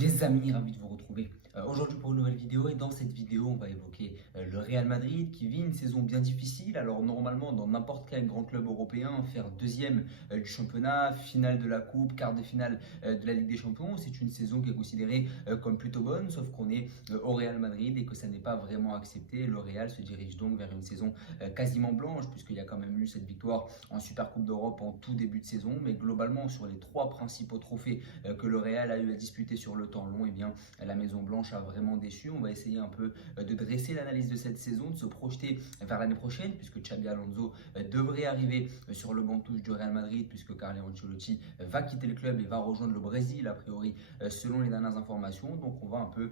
Les amis, ravi de vous retrouver aujourd'hui pour une nouvelle vidéo et dans cette vidéo on va évoquer le Real Madrid qui vit une saison bien difficile. Alors normalement dans n'importe quel grand club européen, faire deuxième du championnat, finale de la coupe, quart de finale de la Ligue des Champions, c'est une saison qui est considérée comme plutôt bonne, sauf qu'on est au Real Madrid et que ça n'est pas vraiment accepté. Le Real se dirige donc vers une saison quasiment blanche puisqu'il y a quand même eu cette victoire en Super Coupe d'Europe en tout début de saison, mais globalement sur les trois principaux trophées que le Real a eu à disputer sur le temps long, et bien la Maison Blanche a vraiment déçu. On va essayer un peu de dresser l'analyse de cette saison, de se projeter vers l'année prochaine, puisque Xabi Alonso devrait arriver sur le banc de touche du Real Madrid, puisque Carlo Ancelotti va quitter le club et va rejoindre le Brésil, a priori, selon les dernières informations. Donc on va un peu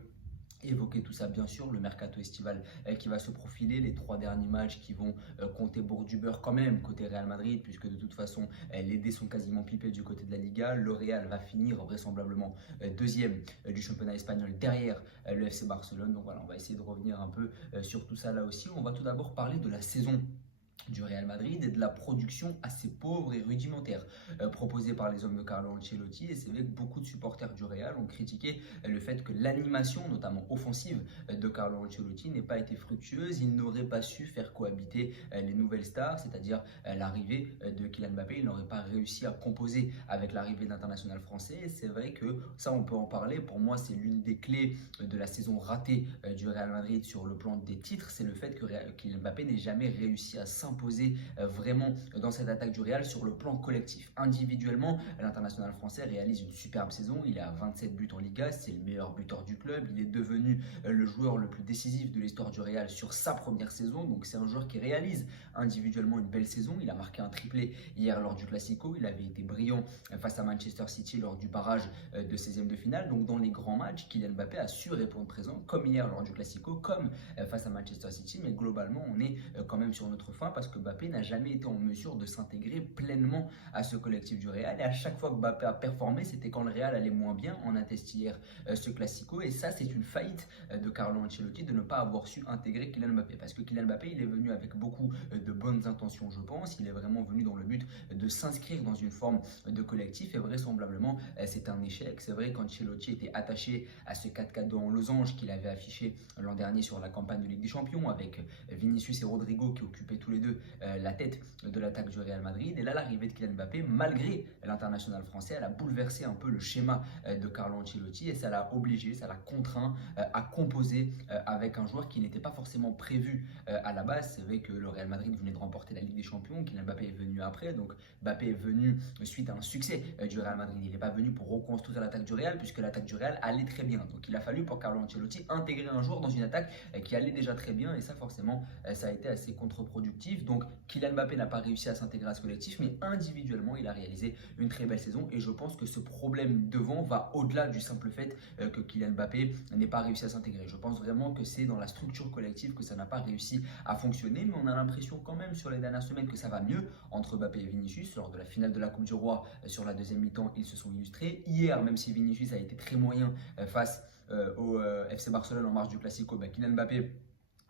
évoquer tout ça, bien sûr, le mercato estival qui va se profiler, les trois derniers matchs qui vont compter pour du beurre quand même côté Real Madrid, puisque de toute façon les dés sont quasiment pipés du côté de la Liga. Le Real va finir vraisemblablement deuxième du championnat espagnol derrière le FC Barcelone. Donc voilà, on va essayer de revenir un peu sur tout ça là aussi. On va tout d'abord parler de la saison du Real Madrid et de la production assez pauvre et rudimentaire proposée par les hommes de Carlo Ancelotti. Et c'est vrai que beaucoup de supporters du Real ont critiqué le fait que l'animation, notamment offensive, de Carlo Ancelotti n'ait pas été fructueuse. Il n'aurait pas su faire cohabiter les nouvelles stars, c'est-à-dire l'arrivée de Kylian Mbappé. Il n'aurait pas réussi à composer avec l'arrivée de l'international français. Et c'est vrai que ça, on peut en parler. Pour moi, c'est l'une des clés de la saison ratée du Real Madrid sur le plan des titres. C'est le fait que Kylian Mbappé n'ait jamais réussi à s'imposer vraiment dans cette attaque du Real sur le plan collectif. Individuellement, l'international français réalise une superbe saison. Il est à 27 buts en Liga, c'est le meilleur buteur du club. Il est devenu le joueur le plus décisif de l'histoire du Real sur sa première saison. Donc c'est un joueur qui réalise individuellement une belle saison. Il a marqué un triplé hier lors du Classico. Il avait été brillant face à Manchester City lors du barrage de 16e de finale. Donc dans les grands matchs, Kylian Mbappé a su répondre présent, comme hier lors du Classico, comme face à Manchester City. Mais globalement, on est quand même sur notre fin parce que Mbappé n'a jamais été en mesure de s'intégrer pleinement à ce collectif du Real. Et à chaque fois que Mbappé a performé, c'était quand le Real allait moins bien. On a testé hier ce Classico. Et ça, c'est une faillite de Carlo Ancelotti de ne pas avoir su intégrer Kylian Mbappé. Parce que Kylian Mbappé, il est venu avec beaucoup de bonnes intentions, je pense. Il est vraiment venu dans le but de s'inscrire dans une forme de collectif. Et vraisemblablement, c'est un échec. C'est vrai qu'Ancelotti était attaché à ce 4-4-2 en losange qu'il avait affiché l'an dernier sur la campagne de Ligue des Champions avec Vinicius et Rodrigo qui occupaient tous les deux la tête de l'attaque du Real Madrid. Et là, l'arrivée de Kylian Mbappé, malgré l'international français, elle a bouleversé un peu le schéma de Carlo Ancelotti et ça l'a obligé, ça l'a contraint à composer avec un joueur qui n'était pas forcément prévu à la base. C'est vrai que le Real Madrid venait de remporter la Ligue des Champions, Kylian Mbappé est venu après, donc Mbappé est venu suite à un succès du Real Madrid. Il n'est pas venu pour reconstruire l'attaque du Real puisque l'attaque du Real allait très bien. Donc il a fallu pour Carlo Ancelotti intégrer un joueur dans une attaque qui allait déjà très bien et ça forcément ça a été assez contre-productif. Donc Kylian Mbappé n'a pas réussi à s'intégrer à ce collectif, mais individuellement, il a réalisé une très belle saison. Et je pense que ce problème devant va au-delà du simple fait que Kylian Mbappé n'ait pas réussi à s'intégrer. Je pense vraiment que c'est dans la structure collective que ça n'a pas réussi à fonctionner. Mais on a l'impression quand même sur les dernières semaines que ça va mieux entre Mbappé et Vinicius. Lors de la finale de la Coupe du Roi, sur la deuxième mi-temps, ils se sont illustrés. Hier, même si Vinicius a été très moyen face au FC Barcelone en marge du Classico, Kylian Mbappé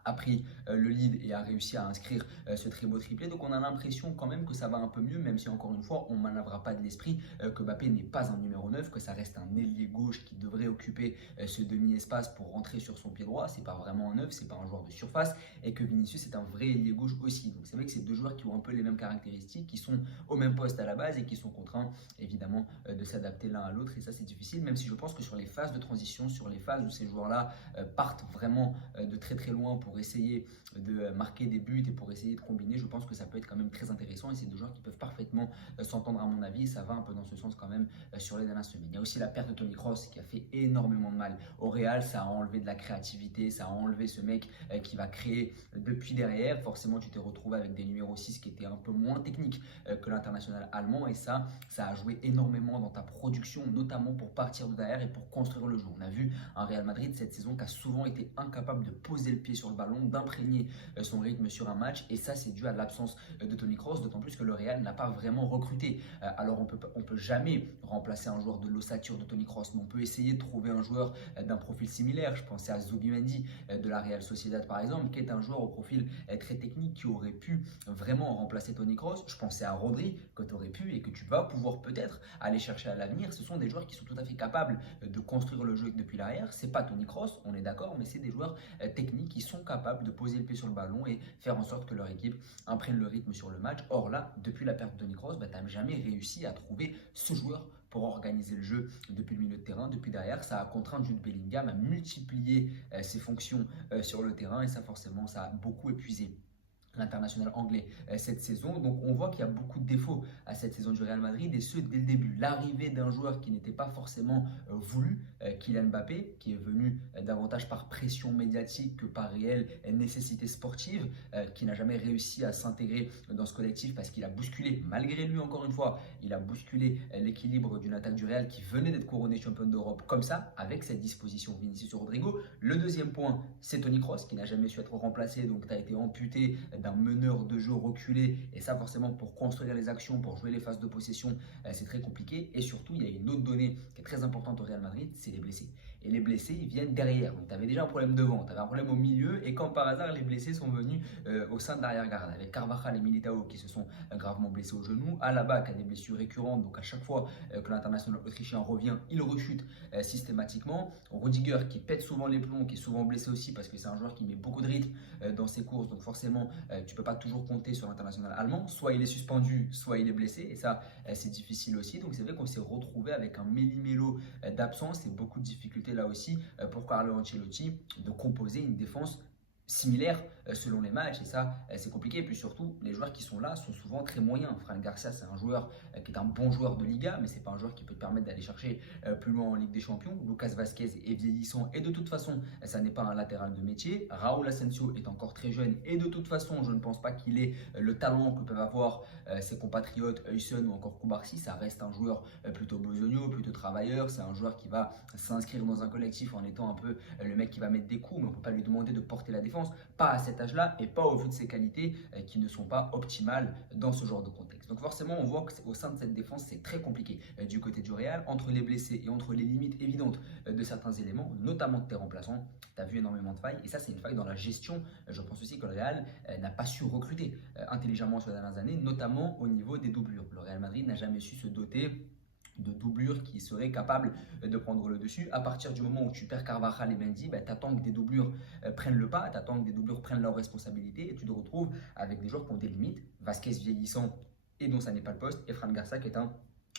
a pris le lead et a réussi à inscrire ce très beau triplé. Donc on a l'impression quand même que ça va un peu mieux, même si encore une fois on ne manœuvrera pas de l'esprit que Mbappé n'est pas un numéro 9, que ça reste un ailier gauche qui devrait occuper ce demi-espace pour rentrer sur son pied droit. C'est pas vraiment un 9, c'est pas un joueur de surface, et que Vinicius est un vrai ailier gauche aussi. Donc c'est vrai que c'est deux joueurs qui ont un peu les mêmes caractéristiques, qui sont au même poste à la base et qui sont contraints évidemment de s'adapter l'un à l'autre, et ça c'est difficile, même si je pense que sur les phases de transition, sur les phases où ces joueurs-là partent vraiment de très très loin pour essayer de marquer des buts et pour essayer de combiner, je pense que ça peut être quand même très intéressant et c'est deux joueurs qui peuvent parfaitement s'entendre à mon avis et ça va un peu dans ce sens quand même sur les dernières semaines. Il y a aussi la perte de Toni Kroos qui a fait énormément de mal au Real, ça a enlevé de la créativité, ça a enlevé ce mec qui va créer depuis derrière. Forcément tu t'es retrouvé avec des numéros 6 qui étaient un peu moins techniques que l'international allemand et ça a joué énormément dans ta production, notamment pour partir de derrière et pour construire le jeu. On a vu un Real Madrid cette saison qui a souvent été incapable de poser le pied sur le ballon, d'imprégner son rythme sur un match. Et ça, c'est dû à l'absence de Toni Kroos, d'autant plus que le Real n'a pas vraiment recruté. Alors, on peut jamais remplacer un joueur de l'ossature de Toni Kroos, mais on peut essayer de trouver un joueur d'un profil similaire. Je pensais à Zubimendi de la Real Sociedad, par exemple, qui est un joueur au profil très technique qui aurait pu vraiment remplacer Toni Kroos. Je pensais à Rodri, que tu aurais pu et que tu vas pouvoir peut-être aller chercher à l'avenir. Ce sont des joueurs qui sont tout à fait capables de construire le jeu depuis l'arrière. C'est pas Toni Kroos, on est d'accord, mais c'est des joueurs techniques qui sont capables de poser le pied sur le ballon et faire en sorte que leur équipe imprègne le rythme sur le match. Or là, depuis la perte de Toni Kroos, tu n'as jamais réussi à trouver ce joueur pour organiser le jeu depuis le milieu de terrain, depuis derrière. Ça a contraint Jude Bellingham à multiplier ses fonctions sur le terrain et ça forcément, ça a beaucoup épuisé l'international anglais cette saison. Donc on voit qu'il y a beaucoup de défauts à cette saison du Real Madrid et ce dès le début. L'arrivée d'un joueur qui n'était pas forcément voulu, Kylian Mbappé, qui est venu davantage par pression médiatique que par réelle nécessité sportive, qui n'a jamais réussi à s'intégrer dans ce collectif parce qu'il a bousculé, malgré lui encore une fois, il a bousculé l'équilibre d'une attaque du Real qui venait d'être couronnée championne d'Europe comme ça, avec cette disposition Vinicius Rodrigo. Le deuxième point, c'est Toni Kroos qui n'a jamais su être remplacé, donc tu as été amputé d'un meneur de jeu reculé et ça forcément pour construire les actions, pour jouer les phases de possession, c'est très compliqué. Et surtout, il y a une autre donnée qui est très importante au Real Madrid, c'est les blessés. Et les blessés, ils viennent derrière. Donc tu avais déjà un problème devant, tu avais un problème au milieu et quand par hasard les blessés sont venus au sein de l'arrière-garde avec Carvajal et Militao qui se sont gravement blessés au genou, Alaba qui a des blessures récurrentes, donc à chaque fois que l'international autrichien revient, il rechute systématiquement. Rudiger qui pète souvent les plombs, qui est souvent blessé aussi parce que c'est un joueur qui met beaucoup de rythme dans ses courses, donc forcément tu ne peux pas toujours compter sur l'international allemand, soit il est suspendu, soit il est blessé et ça c'est difficile aussi. Donc c'est vrai qu'on s'est retrouvé avec un méli-mélo d'absence et beaucoup de difficultés là aussi pour Carlo Ancelotti de composer une défense similaire selon les matchs et ça c'est compliqué. Et puis surtout les joueurs qui sont là sont souvent très moyens. Fran Garcia c'est un joueur qui est un bon joueur de Liga mais c'est pas un joueur qui peut te permettre d'aller chercher plus loin en Ligue des Champions. Lucas Vazquez est vieillissant et de toute façon ça n'est pas un latéral de métier. Raúl Asensio est encore très jeune et de toute façon je ne pense pas qu'il ait le talent que peuvent avoir ses compatriotes Huysen ou encore Koubarsi. Ça reste un joueur plutôt besogneux, plutôt travailleur. C'est un joueur qui va s'inscrire dans un collectif en étant un peu le mec qui va mettre des coups mais on ne peut pas lui demander de porter la défense, pas à cet âge-là et pas au vu de ses qualités qui ne sont pas optimales dans ce genre de contexte. Donc forcément on voit qu'au sein de cette défense c'est très compliqué du côté du Real, entre les blessés et entre les limites évidentes de certains éléments, notamment de tes remplaçants, tu as vu énormément de failles et ça c'est une faille dans la gestion. Je pense aussi que le Real n'a pas su recruter intelligemment sur les dernières années, notamment au niveau des doublures. Le Real Madrid n'a jamais su se doter de doublures qui seraient capables de prendre le dessus. À partir du moment où tu perds Carvajal et Mendy, tu attends que des doublures prennent le pas, tu attends que des doublures prennent leurs responsabilités et tu te retrouves avec des joueurs qui ont des limites. Vasquez vieillissant et dont ça n'est pas le poste, et Fran Garcia qui est un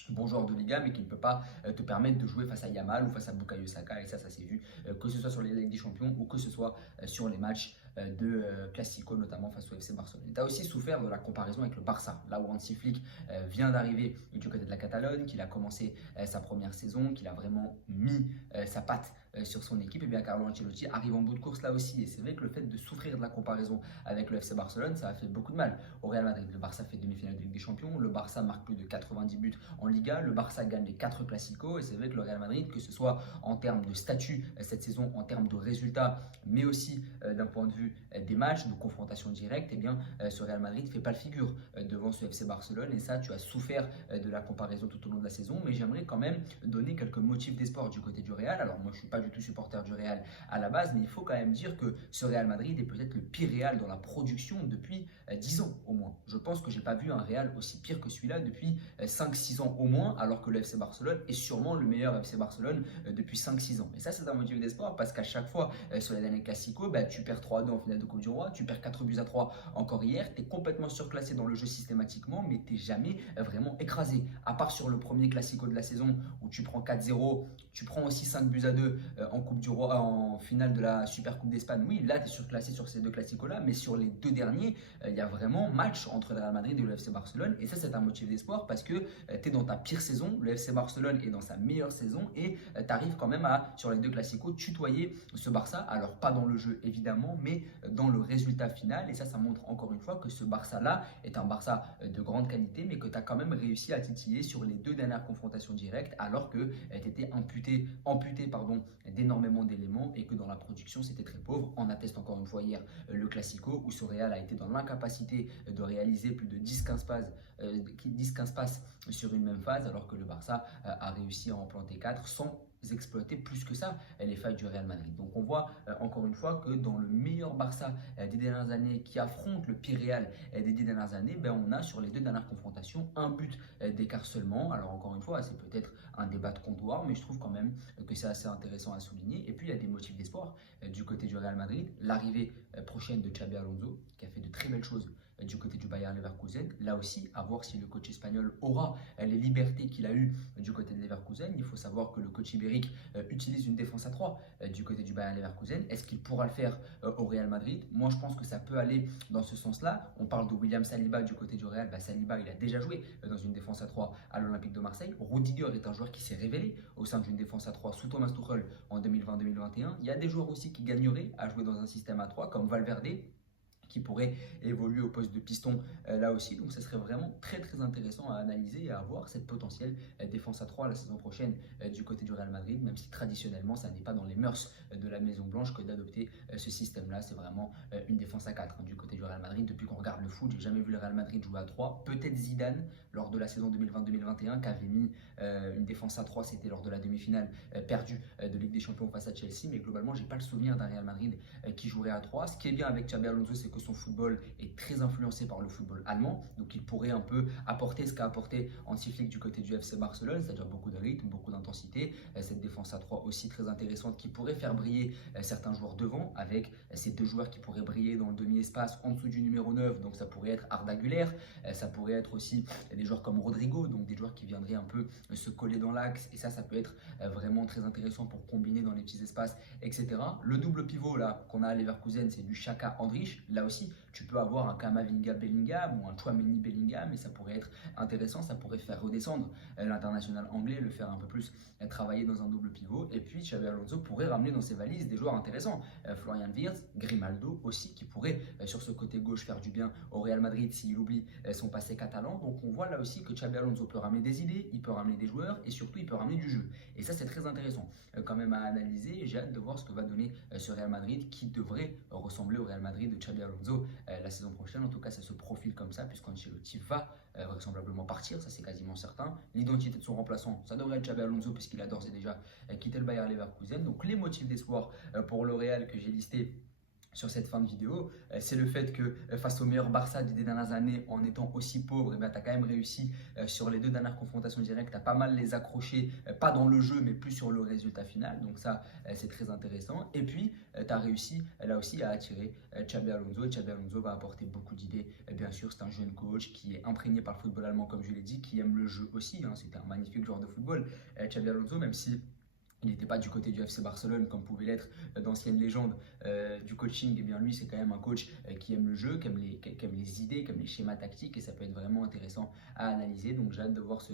bon joueur de Liga mais qui ne peut pas te permettre de jouer face à Yamal ou face à Bukayo Saka et ça s'est vu que ce soit sur les Ligues des Champions ou que ce soit sur les matchs de Classico notamment face au FC Barcelone. Tu as aussi souffert de la comparaison avec le Barça, là où Hansi Flick vient d'arriver du côté de la Catalogne, qu'il a commencé sa première saison, qu'il a vraiment mis sa patte sur son équipe. Et bien Carlo Ancelotti arrive en bout de course là aussi et c'est vrai que le fait de souffrir de la comparaison avec le FC Barcelone, ça a fait beaucoup de mal au Real Madrid. Le Barça fait demi-finale de Ligue des Champions, le Barça marque plus de 90 buts en Liga, le Barça gagne les 4 Clasico et c'est vrai que le Real Madrid, que ce soit en termes de statut cette saison, en termes de résultats, mais aussi d'un point de vue des matchs, de confrontation directe, et bien ce Real Madrid ne fait pas le figure devant ce FC Barcelone et ça tu as souffert de la comparaison tout au long de la saison. Mais j'aimerais quand même donner quelques motifs d'espoir du côté du Real. Alors moi je ne suis pas du tout supporter du Real à la base, mais il faut quand même dire que ce Real Madrid est peut-être le pire Real dans la production depuis 10 ans au moins. Je pense que je n'ai pas vu un Real aussi pire que celui-là depuis 5-6 ans au moins, alors que le FC Barcelone est sûrement le meilleur FC Barcelone depuis 5-6 ans. Et ça c'est un motif d'espoir parce qu'à chaque fois sur les derniers Clasico, tu perds 3-2 en finale de Coupe du Roi, tu perds 4-3 encore hier, tu es complètement surclassé dans le jeu systématiquement, mais tu n'es jamais vraiment écrasé. À part sur le premier Clasico de la saison où tu prends 4-0, tu prends aussi 5-2 en Coupe du Roi, en finale de la Super Coupe d'Espagne. Oui, là tu es surclassé sur ces deux Clasico-là, mais sur les deux derniers, il y a vraiment match entre le Real Madrid et le FC Barcelone. Et ça c'est un motif d'espoir parce que tu es dans ta pire saison, le FC Barcelone est dans sa meilleure saison et tu arrives quand même à, sur les deux Clasico, tutoyer ce Barça. Alors pas dans le jeu évidemment, mais dans le résultat final. Et ça montre encore une fois que ce Barça-là est un Barça de grande qualité, mais que tu as quand même réussi à titiller sur les deux dernières confrontations directes, alors que tu étais amputé d'énormément d'éléments et que dans la production c'était très pauvre. On atteste encore une fois hier le Classico où ce Real a été dans l'incapacité de réaliser plus de 10-15 passes sur une même phase alors que le Barça a réussi à en planter 4 sans exploiter plus que ça les failles du Real Madrid. Donc on voit encore une fois que dans le meilleur Barça des dernières années qui affronte le pire Real des 10 dernières années, on a sur les 2 dernières confrontations un but d'écart seulement. Alors encore une fois, c'est peut-être un débat de comptoir, mais je trouve quand même que c'est assez intéressant à souligner. Et puis il y a des motifs d'espoir du côté du Real Madrid. L'arrivée prochaine de Xabi Alonso, qui a fait de très belles choses du côté du Bayer Leverkusen. Là aussi, à voir si le coach espagnol aura les libertés qu'il a eues du côté de Leverkusen. Il faut savoir que le coach ibérique utilise une défense à 3 du côté du Bayer Leverkusen. Est-ce qu'il pourra le faire au Real Madrid? Moi, je pense que ça peut aller dans ce sens-là. On parle de William Saliba du côté du Real. Saliba, il a déjà joué dans une défense à 3 à l'Olympique de Marseille. Rudiger est un joueur qui s'est révélé au sein d'une défense à 3 sous Thomas Tuchel en 2020-2021. Il y a des joueurs aussi qui gagneraient à jouer dans un système à 3 comme Valverde, qui pourrait évoluer au poste de piston là aussi. Donc ça serait vraiment très très intéressant à analyser et à voir cette potentielle défense à 3 la saison prochaine du côté du Real Madrid, même si traditionnellement ça n'est pas dans les mœurs de la Maison Blanche que d'adopter ce système-là. C'est vraiment une défense à 4 du côté du Real Madrid. Depuis qu'on regarde le foot, j'ai jamais vu le Real Madrid jouer à 3. Peut-être Zidane lors de la saison 2020-2021 qui avait mis une défense à 3, c'était lors de la demi-finale perdue de Ligue des Champions face à Chelsea, mais globalement j'ai pas le souvenir d'un Real Madrid qui jouerait à 3. Ce qui est bien avec Xabi Alonso, c'est que son football est très influencé par le football allemand, donc il pourrait un peu apporter ce qu'a apporté Hansi Flick du côté du FC Barcelone, c'est-à-dire beaucoup de rythme, beaucoup d'intensité, cette défense à 3 aussi très intéressante qui pourrait faire briller certains joueurs devant, avec ces 2 joueurs qui pourraient briller dans le demi-espace en dessous du numéro 9, donc ça pourrait être Arda Güler, ça pourrait être aussi des joueurs comme Rodrigo, donc des joueurs qui viendraient un peu se coller dans l'axe, et ça peut être vraiment très intéressant pour combiner dans les petits espaces, etc. Le double pivot là qu'on a à Leverkusen, c'est du Xhaka Andrich. Là aussi, tu peux avoir un Kamavinga Bellingham ou un Tchouaméni Bellingham, et ça pourrait être intéressant, ça pourrait faire redescendre l'international anglais, le faire un peu plus travailler dans un double pivot. Et puis Xabi Alonso pourrait ramener dans ses valises des joueurs intéressants, Florian Wirtz, Grimaldo aussi, qui pourrait sur ce côté gauche faire du bien au Real Madrid s'il oublie son passé catalan. Donc on voit là aussi que Xabi Alonso peut ramener des idées, il peut ramener des joueurs et surtout il peut ramener du jeu. Et ça c'est très intéressant quand même à analyser. J'ai hâte de voir ce que va donner ce Real Madrid qui devrait ressembler au Real Madrid de Xabi Alonso la saison prochaine. En tout cas ça se profile comme ça puisqu'Ancelotti va vraisemblablement partir, ça c'est quasiment certain. L'identité de son remplaçant, ça devrait être Xabi Alonso puisqu'il a d'ores et déjà quitté le Bayer Leverkusen. Donc les motifs d'espoir pour le Real que j'ai listé sur cette fin de vidéo, c'est le fait que face au meilleur Barça des dernières années, en étant aussi pauvre, tu as quand même réussi sur les 2 dernières confrontations directes, tu as pas mal les accroché, pas dans le jeu, mais plus sur le résultat final. Donc ça, c'est très intéressant. Et puis, tu as réussi là aussi à attirer Xabi Alonso. Et Xabi Alonso va apporter beaucoup d'idées. Bien sûr, c'est un jeune coach qui est imprégné par le football allemand, comme je l'ai dit, qui aime le jeu aussi. C'était un magnifique joueur de football, Xabi Alonso, même si il n'était pas du côté du FC Barcelone comme pouvaient l'être d'anciennes légendes du coaching. Et bien lui, c'est quand même un coach qui aime le jeu, qui aime les idées, qui aime les schémas tactiques, et ça peut être vraiment intéressant à analyser. Donc j'ai hâte de voir ce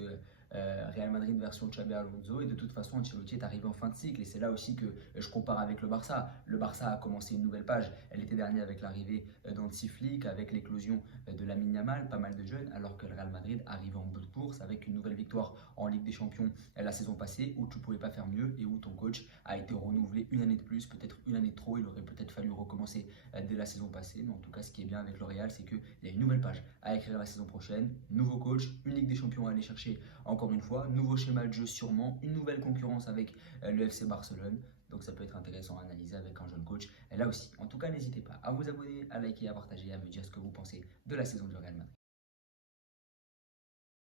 Real Madrid version Xabi Alonso. Et de toute façon, Ancelotti est arrivé en fin de cycle, et c'est là aussi que je compare avec le Barça. Le Barça a commencé une nouvelle page l'été dernier avec l'arrivée d'Hansi Flick, avec l'éclosion de Lamine Yamal, pas mal de jeunes, alors que le Real Madrid arrive en bout de course avec une nouvelle victoire en Ligue des Champions la saison passée, où tu ne pouvais pas faire mieux et où ton coach a été renouvelé une année de plus, peut-être une année de trop. Il aurait peut-être fallu recommencer dès la saison passée, mais en tout cas ce qui est bien avec le Real, c'est qu'il y a une nouvelle page à écrire la saison prochaine, nouveau coach, une Ligue des Champions à aller chercher encore une fois, nouveau schéma de jeu sûrement, une nouvelle concurrence avec le FC Barcelone. Donc ça peut être intéressant à analyser avec un jeune coach là aussi. En tout cas, n'hésitez pas à vous abonner, à liker, à partager, à me dire ce que vous pensez de la saison du Real Madrid.